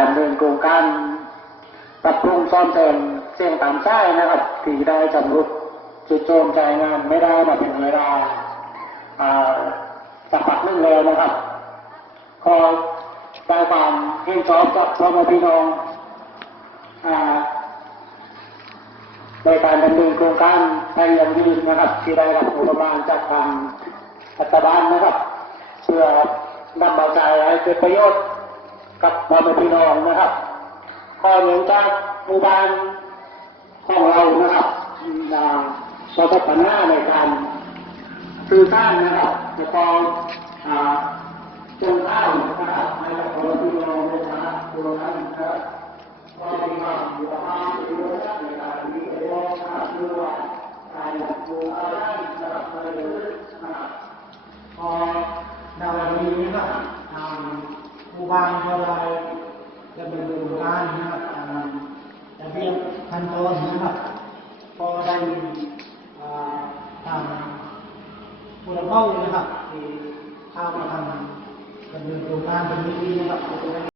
ดำเนินโครงการปรับปรุงซ่อมแซมเส้นตามสายนะครับที่ได้ชำรุดจุดโจมจ่ายงานไม่ได้มาเป็นเวลาสักพักนึงแล้วนะครับขอได้ความเห็นชอบจากพ่อแม่พี่น้องในการดำเนินโครงการไทยยังยืนนะครับที่ได้รับงบประมาณจากทางรัฐบาลนะครับเพื่อนำมาใช้ให้เกิดประโยชน์กับพ่อแม่พี่น้องนะครับข้อหนึ่งจากหมู่บ้านของเรานะครับประสบปัญหาในการสื่อสารนะครับแล้วก็จงข้าวนะครับให้กับพ่อแม่พี่น้องในฐานะตัวนั้นนะครับก็มีความอยู่ประมาณในการมีประโยชน์นะครับหรือว่าการปลูกอะไรนะครับอะไรนะครับพอในวันนี้นะครับหมู่บ้านของเราจะเป็นโครงการนะครับจะเรียกขั้นตอนนะครับพอได้ทำผู้รับเหมานะครับที่เข้ามาทำดำเนินโครงการตรงนี้นะครับ